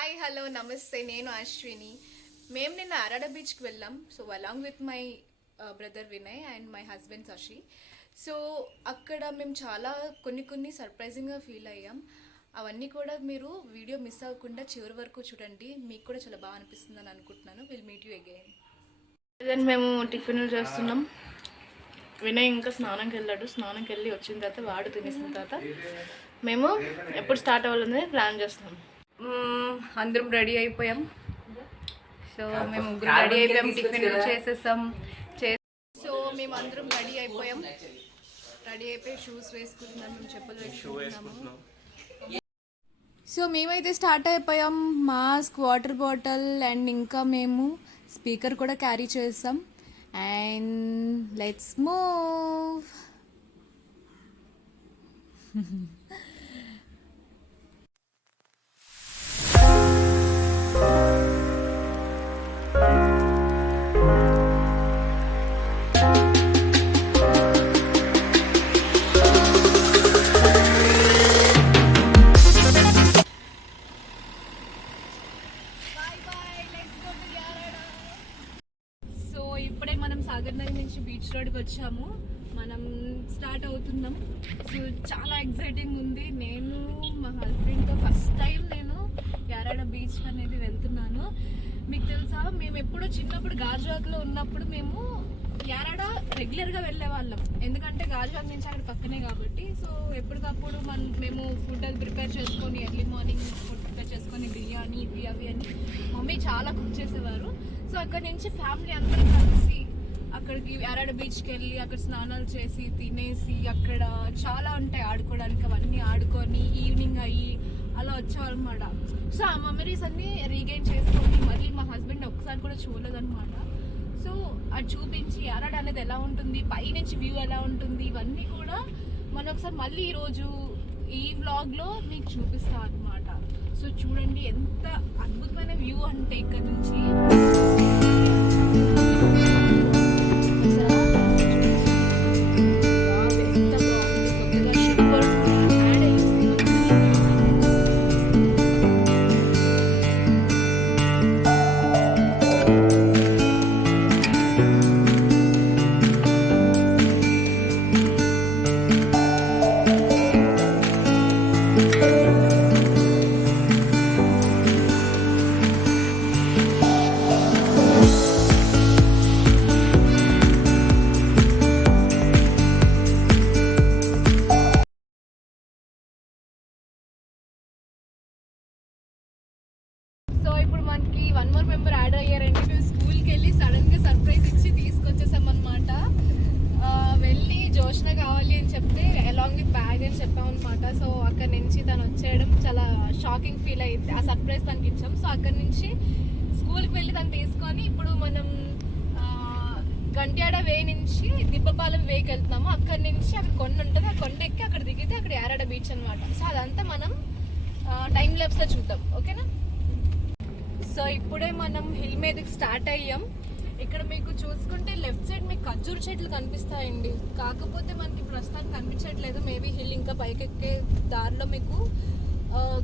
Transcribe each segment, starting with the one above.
Hi hello నమస్తే, నేను అశ్విని. మేము నిన్న అరాడ బీచ్కి వెళ్ళాం. So along with my brother Vinay and my husband Shashi. So అక్కడ మేము చాలా కొన్ని సర్ప్రైజింగ్గా ఫీల్ అయ్యాం. అవన్నీ కూడా మీరు వీడియో మిస్ అవ్వకుండా చివరి వరకు చూడండి, మీకు కూడా చాలా బాగా అనిపిస్తుందని అనుకుంటున్నాను. Will meet you again. Then మేము టిఫిన్లు చేస్తున్నాం. వినయ్ ఇంకా స్నానంకి వెళ్ళాడు. స్నానంకి వెళ్ళి వచ్చిన తర్వాత వాడు తినేసిన తర్వాత మేము ఎప్పుడు స్టార్ట్ అవ్వాలని ప్లాన్ చేస్తున్నాం. అందరం రెడీ అయిపోయాం. సో మేము ముగ్గురు రెడీ అయిపోయాం, టిఫిన్ చేసేసాం. సో మేము అందరం రెడీ అయిపోయి షూస్ వేసుకుంటున్నాం, మేము చెప్పులు వేసుకుంటున్నాము. సో మేమైతే స్టార్ట్ అయిపోయాం. మాస్క్, వాటర్ బాటిల్ అండ్ ఇంకా మేము స్పీకర్ కూడా క్యారీ చేసాం. And let's move. ఇప్పుడే మనం సాగర్ నగర్ నుంచి బీచ్ రోడ్కి వచ్చాము. మనం స్టార్ట్ అవుతున్నాం. సో చాలా ఎక్సైటింగ్ ఉంది. నేను మా హస్బెండ్తో ఫస్ట్ టైం నేను యారాడ బీచ్ అనేది వెళ్తున్నాను. మీకు తెలుసా, మేము ఎప్పుడో చిన్నప్పుడు గాజువాక్లో ఉన్నప్పుడు మేము యారాడ రెగ్యులర్గా వెళ్ళే వాళ్ళం. ఎందుకంటే గాజువాక్ నుంచి అక్కడ పక్కనే కాబట్టి. సో ఎప్పటికప్పుడు మేము ఫుడ్ అది ప్రిపేర్ చేసుకొని, ఎర్లీ మార్నింగ్ ఫుడ్ ప్రిపేర్ చేసుకొని, బిర్యానీ ఇవి అవి అని మమ్మీ చాలా కుక్ చేసేవారు. సో అక్కడ నుంచి ఫ్యామిలీ అందరం కలిసి అక్కడికి యారాడ బీచ్కి వెళ్ళి అక్కడ స్నానాలు చేసి తినేసి అక్కడ చాలా ఉంటాయి ఆడుకోవడానికి, అవన్నీ ఆడుకొని ఈవినింగ్ అయ్యి అలా వచ్చామన్నమాట. సో ఆ మెమరీస్ అన్నీ రీగైన్ చేసుకొని మళ్ళీ మా హస్బెండ్ ఒకసారి కూడా చూడలేదన్నమాట. సో అది చూపించి యారాడ అనేది ఎలా ఉంటుంది, పైనుంచి వ్యూ ఎలా ఉంటుంది, ఇవన్నీ కూడా మనం ఒకసారి మళ్ళీ ఈరోజు ఈ వ్లాగ్లో మీకు చూపిస్తాం అన్నమాట. సో చూడండి ఎంత అద్భుతమైన వ్యూ అంటే ఇక్కడ నుంచి. సో ఇప్పుడు మనకి 1 more మెంబర్ యాడ్ అయ్యారండి. మేము స్కూల్కి వెళ్ళి సడన్గా సర్ప్రైజ్ ఇచ్చి తీసుకొచ్చేసాం అనమాట. వెళ్ళి జోష్న కావాలి అని చెప్తే అలాంగ్ విత్ బ్యాగ్ అని చెప్పామన్నమాట. సో అక్కడ నుంచి తను వచ్చేయడం చాలా షాకింగ్ ఫీల్ అయింది. ఆ సర్ప్రైజ్ తనకి ఇచ్చాం. సో అక్కడ నుంచి స్కూల్కి వెళ్ళి తను తీసుకొని ఇప్పుడు మనం గంట్యాడ వే నుంచి దిబ్బపాలెం వేకి వెళ్తున్నాము. అక్కడ నుంచి అక్కడ కొండ ఉంటుంది, ఆ కొండ ఎక్కి అక్కడ దిగితే అక్కడ యారాడ బీచ్ అనమాట. సో అదంతా మనం టైం ల్యాప్స్లో చూద్దాం, ఓకేనా? సో ఇప్పుడే మనం హిల్ మీదకి స్టార్ట్ అయ్యాం. ఇక్కడ మీకు చూసుకుంటే లెఫ్ట్ సైడ్ మీకు ఖర్జూర చెట్లు కనిపిస్తాయండి. కాకపోతే మనకి ప్రస్తుతానికి కనిపించట్లేదు. మేబీ హిల్ ఇంకా పైకెక్కే దారిలో మీకు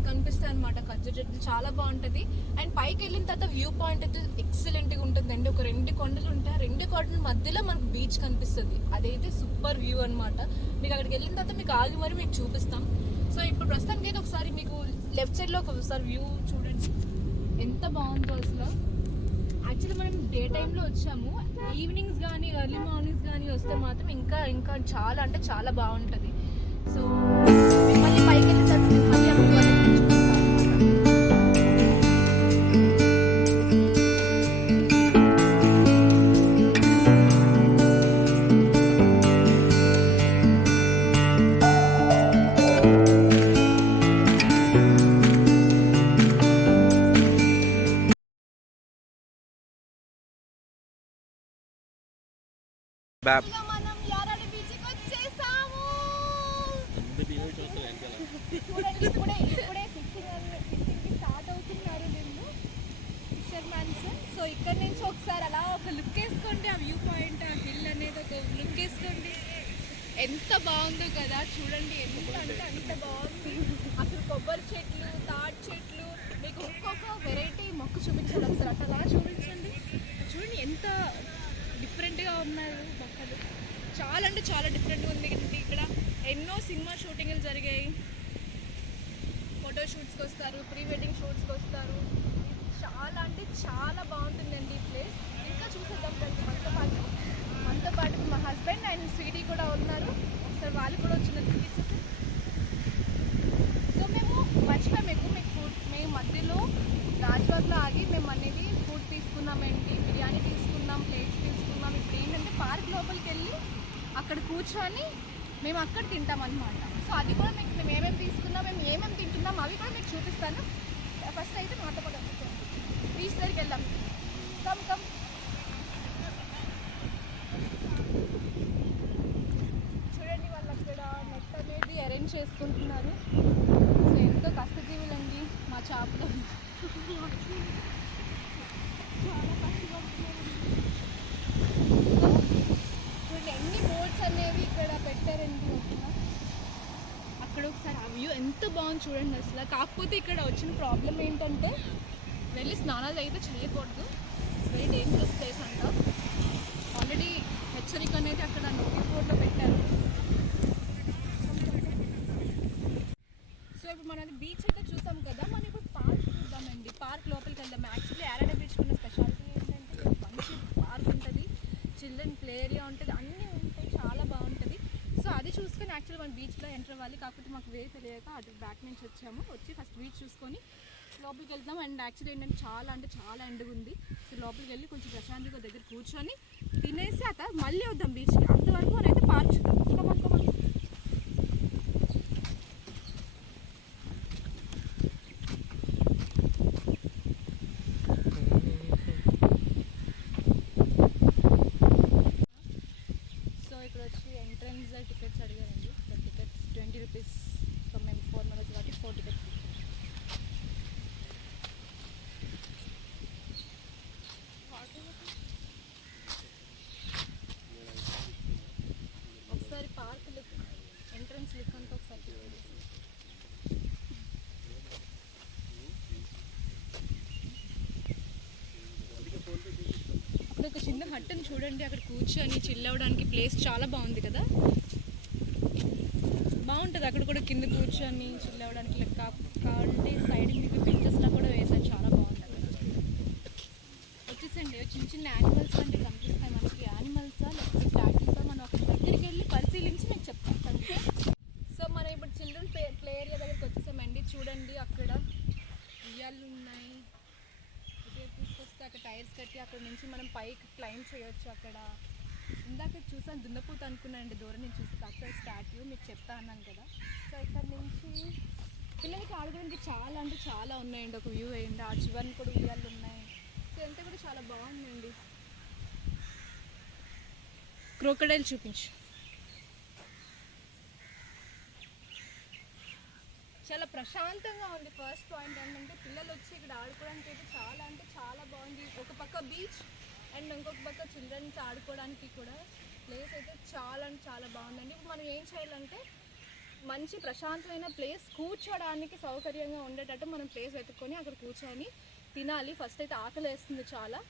కనిపిస్తాయి అనమాట ఖర్జూర చెట్లు. చాలా బాగుంటుంది. అండ్ పైకి వెళ్ళిన తర్వాత వ్యూ పాయింట్ అయితే ఎక్సలెంట్గా ఉంటుందండి. ఒక 2 కొండలు ఉంటాయి, ఆ 2 కొండల మధ్యలో మనకు బీచ్ కనిపిస్తుంది. అదైతే సూపర్ వ్యూ అనమాట. మీకు అక్కడికి వెళ్ళిన తర్వాత మీకు ఆగి మరి మీకు చూపిస్తాం. సో ఇప్పుడు ప్రస్తుతానికి అయితే ఒకసారి మీకు లెఫ్ట్ సైడ్లో ఒకసారి వ్యూ చూడండి ఎంత బాగుందో అసలు. యాక్చువల్లీ మనం డే టైంలో వచ్చాము. ఈవినింగ్స్ కానీ ఎర్లీ మార్నింగ్స్ కానీ వస్తే మాత్రం ఇంకా ఇంకా చాలా అంటే చాలా బాగుంటుంది. సో మళ్ళీ పైకి వెళ్ళేసరికి మళ్ళీ మనం యారాడ బీచ్కి వచ్చేసాము. ఇప్పుడే ఫిషింగ్ స్టార్ట్ అవుతున్నారు వీళ్ళు ఫిషర్మ్యాన్స్. సో ఇక్కడ నుంచి ఒకసారి అలా ఒక లుక్ వేసుకోండి, ఆ వ్యూ పాయింట్, ఆ హిల్ అనేది ఒక లుక్ వేసుకోండి. ఎంత బాగుందో కదా, చూడండి ఎంత అంటే అంత బాగుంది. అసలు కొబ్బరి చెట్లు, తాటి చెట్లు, మీకు ఒక్కొక్క చూపించాలి ఒకసారి, అలా చూపించండి. చూడండి ఎంత డిఫరెంట్గా ఉన్నారు బక్కలు, చాలా అంటే చాలా డిఫరెంట్గా ఉంది. ఇక్కడ ఎన్నో సినిమా షూటింగ్లు జరిగాయి, ఫోటో షూట్స్కి వస్తారు, ప్రీ వెడ్డింగ్ షూట్స్కి వస్తారు. చాలా అంటే చాలా బాగుంటుందండి ఈ ప్లేస్. ఇంకా చూసేద్దాం రండి మనతో పాటు మా హస్బెండ్ అండ్ స్వీటీ కూడా ఉన్నారు. ఒకసారి వాళ్ళు కూడా వచ్చిన చూపించేసి. సో మేము మర్చిపోయాము మీకు ఫుడ్, మేము మధ్యలో రాజ్బాగ్లో ఆగి మేము అనేది ఫుడ్ తీసుకున్నామండి, బిర్యానీ తీసుకున్నాం, ప్లేట్స్ తీసుకున్నాం. ఇప్పుడు ఏంటంటే పార్క్ లోపలికి వెళ్ళి అక్కడ కూర్చొని మేము అక్కడ తింటాం అనమాట. సో అది కూడా మీకు మేము ఏమేమి తీసుకున్నాం, మేము ఏమేమి తింటున్నాం అవి కూడా మీకు చూపిస్తాను. ఫస్ట్ అయితే మాతో పాటు బీచ్ దగ్గరికి వెళ్దాం. కమ్ చూడండి, వాళ్ళు అక్కడ నెట్ అనేది అరేంజ్ చేసుకుంటున్నారు. సో ఎంతో కష్టజీవులండి మా చేపలు, చాలా కష్టపడుతున్నారు. చూడండి ఎన్ని బోట్స్ అనేవి ఇక్కడ పెట్టారండి. అక్కడ ఒకసారి ఆ వ్యూ ఎంత బాగుంది చూడండి అసలు. కాకపోతే ఇక్కడ వచ్చిన ప్రాబ్లం ఏంటంటే వెళ్ళి స్నానాలు అయితే చేయకూడదు, ఇట్స్ వెరీ డేంజరస్ ప్లేస్ అంట. ఆల్రెడీ హెచ్చరిక అనేది అక్కడ నోటీస్ బోర్డులో పెట్టారు. సో ఇప్పుడు మనం బీచ్ అయితే చూసాం కదా, మనం ఇప్పుడు పార్క్ చూద్దామండి. పార్క్ లోపలికి వెళ్దాం. యాక్చువల్లీ యారాడ బీచ్ ఉన్న స్పెషాలిటీ ఏంటంటే మంచి పార్క్ ఉంటుంది, చిల్డ్రన్ ప్లే ఏరియా ఉంటుంది, అన్నీ ఉంటాయి, చాలా బాగుంటుంది. సో అది చూసుకొని యాక్చువల్లీ మనం బీచ్లో ఎంటర్ అవ్వాలి. కాకపోతే మాకు వే తెలియక అటు బ్యాక్ నుంచి వచ్చి ఫస్ట్ బీచ్ చూసుకొని లోపలికి వెళ్తాం. అండ్ యాక్చువల్లీ ఏంటంటే చాలా అంటే చాలా ఎండగా ఉంది. సో లోపలికి వెళ్ళి కొంచెం ప్రశాంతంగా దగ్గర కూర్చొని తినేసి మళ్ళీ వద్దాం బీచ్కి. అంతవరకు మనం అయితే పార్క్ చూద్దాం. సో ఇక్కడ వచ్చి ఎంట్రన్స్ టికెట్స్ అడిగారండి. Tickets 20 rupees. సో మేము 4 మెంబర్స్ కాబట్టి 4 టికెట్స్. ఒకసారి పార్క్ లుక్, ఎంట్రన్స్ లుక్ అంతా ఒకసారి అక్కడ ఒక చిన్న హట్టుని చూడండి, అక్కడ కూర్చొని చిల్ అవ్వడానికి ప్లేస్ చాలా బాగుంది కదా, బాగుంటుంది. అక్కడ కూడా కింద కూర్చొని చిల్ అవ్వడానికి లెక్క కావాలంటే సైడ్ మీకు బెంచెస్లా కూడా వేసారు, చాలా బాగుంది. అక్కడ వచ్చేసండి చిన్న చిన్న యానిమల్స్ అంటే కనిపిస్తాయి మనకి. యానిమల్సా లేకపోతే స్టాట్యూసా, మనం అక్కడ దగ్గరికి వెళ్ళి పరిశీలించి మీకు చెప్తాం అంతే. సో మనం ఇప్పుడు చిల్డ్రన్ ప్లే ఏరియా దగ్గరికి వచ్చేసామండి. చూడండి అక్కడ ఉయ్యాలు ఉన్నాయి, తీసుకొస్తే అక్కడ టైర్స్ కట్టి అక్కడ నుంచి మనం పైకి క్లైమ్ చేయొచ్చు. అక్కడ ఇందాక చూసాను దున్నపోత అనుకున్నానండి, దూరం నుంచి చూస్తే అక్కడ స్టాట్యూ మీకు చెప్తా అన్నాను కదా. సో ఇక్కడ నుంచి పిల్లలకి ఆడుకోవడానికి చాలా అంటే చాలా ఉన్నాయండి. ఒక వ్యూ వేయండి, ఆ చివరిని కూడా ఉయ్యాలు ఉన్నాయి. సో ఎంత కూడా చాలా బాగుందండి. క్రోకడైల్ చూపించు. చాలా ప్రశాంతంగా ఉంది. ఫస్ట్ పాయింట్ ఏంటంటే పిల్లలు వచ్చి ఇక్కడ ఆడుకోవడానికి అయితే చాలా అంటే చాలా బాగుంది. ఒక పక్క బీచ్ అండ్ ఇంకొక పక్క చిల్డ్రన్స్ ఆడుకోవడానికి కూడా ప్లేస్ అయితే చాలా అంటే చాలా బాగుందండి. ఇప్పుడు మనం ఏం చేయాలంటే మంచి ప్రశాంతమైన ప్లేస్, కూర్చోడానికి సౌకర్యంగా ఉండేటట్టు మనం ప్లేస్ వెతుక్కొని అక్కడ కూర్చొని తినాలి. ఫస్ట్ అయితే ఆకలి వేస్తుంది చాలా,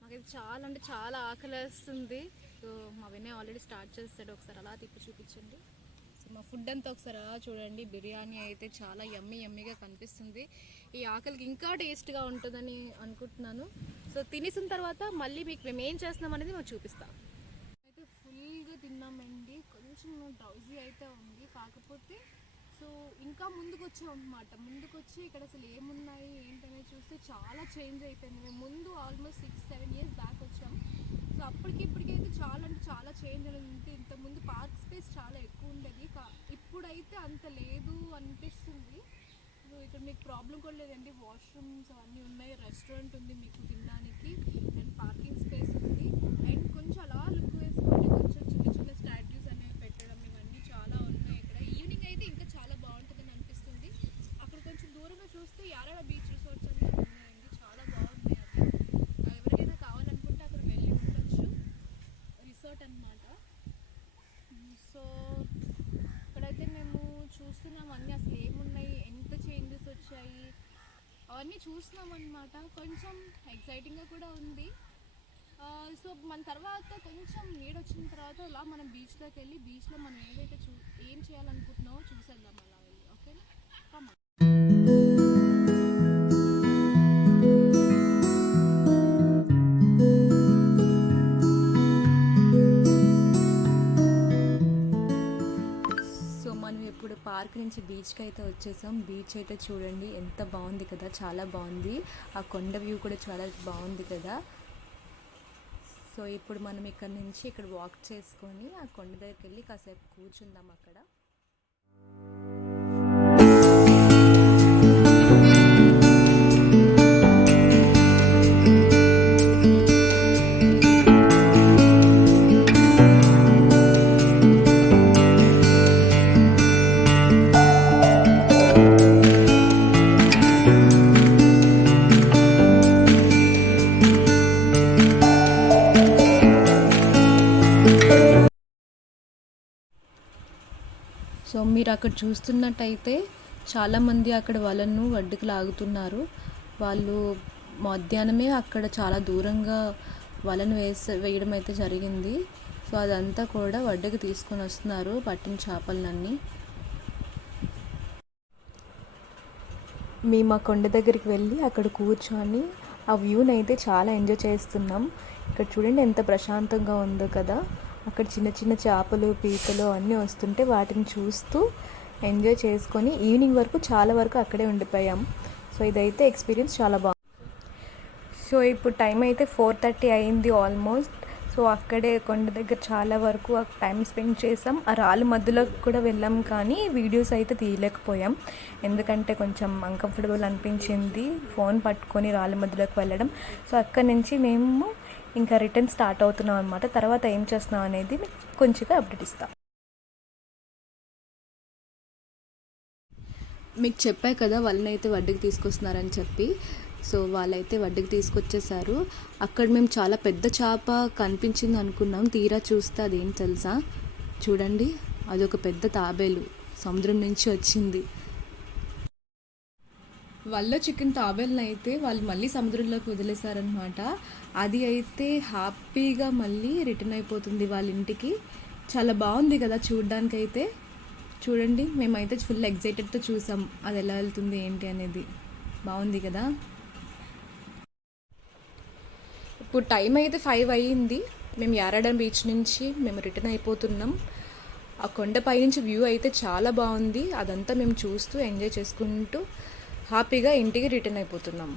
మాకైతే చాలా అంటే చాలా ఆకలి వేస్తుంది. సో మా వినయ్ ఆల్రెడీ స్టార్ట్ చేస్తాడు. ఒకసారి అలా తిప్పి చూపించండి. సో మా ఫుడ్ అంతా ఒకసారి అలా చూడండి. బిర్యానీ అయితే చాలా యమ్మీగా కనిపిస్తుంది. ఈ ఆకలికి ఇంకా టేస్ట్గా ఉంటుందని అనుకుంటున్నాను. సో తినేసిన తర్వాత మళ్ళీ మీకు మేము ఏం చేస్తున్నాం అనేది మేము చూపిస్తాం. అయితే ఫుల్గా తిన్నామండి. కొంచెం డ్రౌజీ అయితే ఉంది, కాకపోతే సో ఇంకా ముందుకు వచ్చాం అనమాట. ముందుకు వచ్చి ఇక్కడ అసలు ఏమున్నాయి ఏంటనేది చూస్తే చాలా చేంజ్ అయిపోయింది. మేము ముందు ఆల్మోస్ట్ 6-7 ఇయర్స్ బ్యాక్ వచ్చాం. సో అప్పటికి ఇప్పటికైతే చాలా అంటే చాలా చేంజ్ అనేది. ఇంతకుముందు పార్క్ స్పేస్ చాలా ఎక్కువ ఉండేది, ఇప్పుడైతే అంత లేదు అనిపిస్తుంది. సో ఇక్కడ మీకు ప్రాబ్లం కూడా లేదండి, వాష్రూమ్స్ అవన్నీ ఉన్నాయి, రెస్టారెంట్ ఉంది మీకు తినడానికి, అండ్ పార్కింగ్ స్పేస్ ఉంది. అండ్ కొంచెం అలా లుక్ వేసుకుంటే కొంచెం చిన్న చిన్న స్టాట్యూస్ అనేవి పెట్టడం ఇవన్నీ చాలా ఉన్నాయి ఇక్కడ. ఈవినింగ్ అయితే ఇంకా చాలా బాగుంటుందని అనిపిస్తుంది. అక్కడ కొంచెం దూరంగా చూస్తే యారాడ బీచ్ రిసార్ట్స్ అనేవి ఉన్నాయండి, చాలా బాగున్నాయి. అది ఎవరికైనా కావాలనుకుంటే అక్కడ వెళ్ళి ఉండొచ్చు, రిసార్ట్ అనమాట. సో ఇక్కడైతే మేము చూస్తున్నాం అన్నీ అసలు ఏమున్నాయి, ఎంత చేంజెస్ వచ్చాయి అవన్నీ అవన్నీ చూస్తున్నాం అనమాట. కొంచెం ఎక్సైటింగ్గా కూడా ఉంది. సో మన తర్వాత కొంచెం నీడ వచ్చిన తర్వాత అలా మనం బీచ్లోకి వెళ్ళి బీచ్లో మనం ఏదైతే ఏం చేయాలనుకుంటున్నామో చూసేద్దాం అలా వెళ్ళి. ఓకేనా? Come on. ఇప్పుడు పార్క్ నుంచి బీచ్కి అయితే వచ్చేసాం. బీచ్ అయితే చూడండి ఎంత బాగుంది కదా, చాలా బాగుంది. ఆ కొండ వ్యూ కూడా చాలా బాగుంది కదా. సో ఇప్పుడు మనం ఇక్కడ నుంచి ఇక్కడ వాక్ చేసుకొని ఆ కొండ దగ్గరికి వెళ్ళి కాసేపు కూర్చుందాం అక్కడ. సో మీరు అక్కడ చూస్తున్నట్టయితే చాలామంది అక్కడ వలను ఒడ్డుకు లాగుతున్నారు. వాళ్ళు మధ్యాహ్నమే అక్కడ చాలా దూరంగా వలను వేయడం అయితే జరిగింది. సో అదంతా కూడా ఒడ్డుకు తీసుకొని వస్తున్నారు పట్టిన చేపలన్నీ. మేము ఆ కొండ దగ్గరికి వెళ్ళి అక్కడ కూర్చొని ఆ వ్యూని అయితే చాలా ఎంజాయ్ చేస్తున్నాం. ఇక్కడ చూడండి ఎంత ప్రశాంతంగా ఉందో కదా. అక్కడ చిన్న చిన్న చేపలు పీతలు అన్నీ వస్తుంటే వాటిని చూస్తూ ఎంజాయ్ చేసుకొని ఈవినింగ్ వరకు చాలా వరకు అక్కడే ఉండిపోయాం. సో ఇదైతే ఎక్స్పీరియన్స్ చాలా బాగుంది. సో ఇప్పుడు టైం అయితే 4:30 అయింది ఆల్మోస్ట్. సో అక్కడే కొండ దగ్గర చాలా వరకు టైం స్పెండ్ చేసాం. ఆ రాళ్ళ మధ్యలో కూడా వెళ్ళాం కానీ వీడియోస్ అయితే తీయలేకపోయాం. ఎందుకంటే కొంచెం అన్కంఫర్టబుల్ అనిపించింది ఫోన్ పట్టుకొని రాళ్ళ మధ్యలోకి వెళ్ళడం. సో అక్కడి నుంచి మేము ఇంకా రిటర్న్ స్టార్ట్ అవుతున్నాం అనమాట. తర్వాత ఏం చేస్తున్నాం అనేది కొంచెంగా అప్డేట్ ఇస్తాం. మీకు చెప్పా కదా వాళ్ళని అయితే వడ్డీకి తీసుకొస్తున్నారని చెప్పి. సో వాళ్ళైతే వడ్డీకి తీసుకొచ్చేసారు. అక్కడ మేము చాలా పెద్ద చేప కనిపించింది అనుకున్నాం. తీరా చూస్తే అదేం తెలుసా, చూడండి అదొక పెద్ద తాబేలు సముద్రం నుంచి వచ్చింది. వల్ల చికెన్ తాబేలను అయితే వాళ్ళు మళ్ళీ సముద్రంలోకి వదిలేశారనమాట. అది అయితే హ్యాపీగా మళ్ళీ రిటర్న్ అయిపోతుంది వాళ్ళ ఇంటికి. చాలా బాగుంది కదా చూడ్డానికైతే. చూడండి మేమైతే ఫుల్ ఎగ్జైటెడ్తో చూసాం అది ఎలా వెళ్తుంది ఏంటి అనేది. బాగుంది కదా. ఇప్పుడు టైం అయితే 5 అయ్యింది. మేము యారాడన్ బీచ్ నుంచి మేము రిటర్న్ అయిపోతున్నాం. ఆ కొండపై నుంచి వ్యూ అయితే చాలా బాగుంది. అదంతా మేము చూస్తూ ఎంజాయ్ చేసుకుంటూ హ్యాపీగా ఇంటికి రిటర్న్ అయిపోతున్నాం.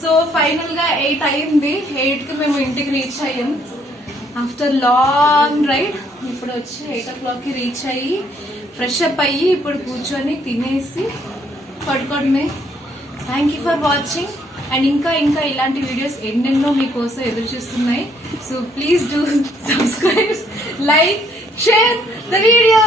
సో ఫైనల్గా 8 అయింది. 8కి మేము ఇంటికి రీచ్ అయ్యాం ఆఫ్టర్ లాంగ్ రైడ్. ఇప్పుడు వచ్చి 8 o'clockకి రీచ్ అయ్యి ఫ్రెష్ అప్ అయ్యి ఇప్పుడు కూర్చొని తినేసి పడుకోవడమే. Thank you for watching. And ఇంకా ఇలాంటి వీడియోస్ ఎన్నెన్నో మీకోసం ఎదురు చూస్తున్నాయి. So please do subscribe, like, share the video.